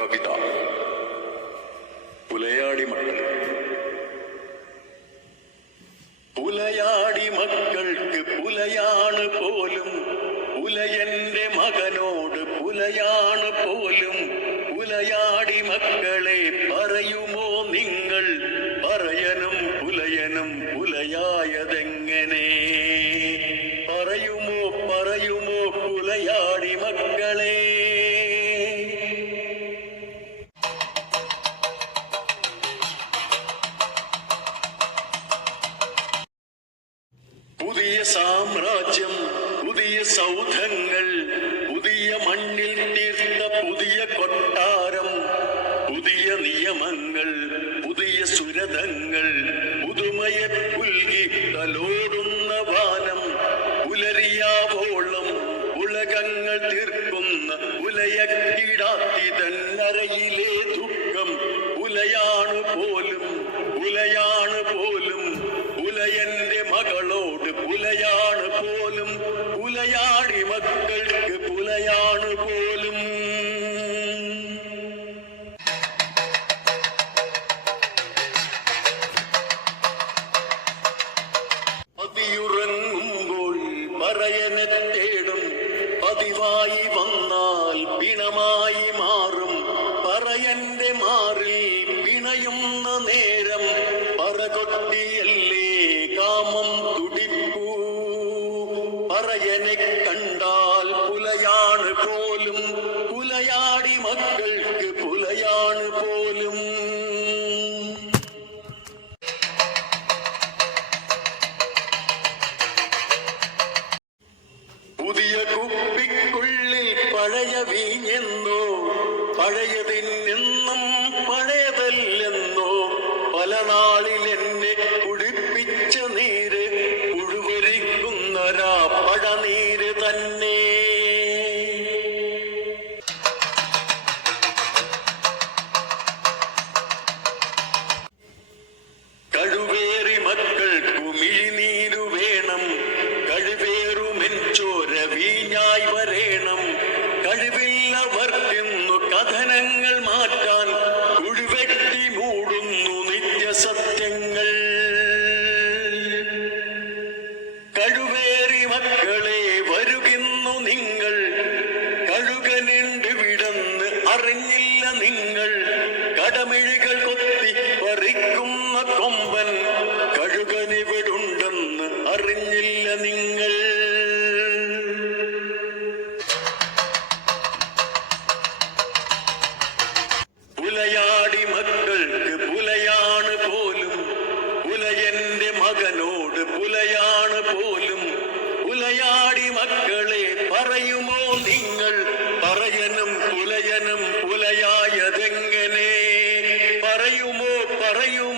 കവിത പുലയാടി മക്കൾ പുലയാടി മക്കൾക്ക് പുലയാണ് പോലും പുലയന്റെ മകനോട് പുലയാണ് പോലും പുലയാടി മക്കളെ പറയുമോ നിങ്ങൾ പറയനും പുലയനും പുലയായതെങ്ങനെ പുതിയ സാമ്രാജ്യം പുതിയ സൗധങ്ങൾ പുതിയ മണ്ണിൽ തീർത്ത പുതിയ കൊട്ടാരം പുതിയ നിയമങ്ങൾ പുതിയ സുരതങ്ങൾ പുതുമയെ പുൽകി തലോടുന്ന വാനം പുലരിയാവോളം ഉലകങ്ങൾ തീർക്കുന്ന ഉലയക്കിടാത്തി തന്നരയിലെ ദുഃഖം ഉലയാണ് പോലും ഉലയാണ് പുലയാടി മക്കൾക്ക് പുലയാണ് പോലും. പതിയുറങ്ങുമ്പോൾ പറയനെ തേടും. പതിവായി വന്നാൽ പിണമായി മാറും. പറയന്റെ മാറിൽ പിണയുന്ന നേരം പറകൊട്ടിയല്ലേ പുതിയ കുപ്പിക്കുള്ളിൽ പഴയ വീഞ്ഞെന്നോ പഴയതിനെന്നും പഴയതല്ലെന്നോ പല നാളിൽ വീഞ്ഞായി വരേണം. കഴിവില്ലവർക്കെന്നു കഥനങ്ങൾ മാറ്റാൻ മക്കളെ പറയുമോ നിങ്ങൾ? പറയണം പുലയനം പുലയായതെങ്ങനെ? പറയുമോ പറയൂ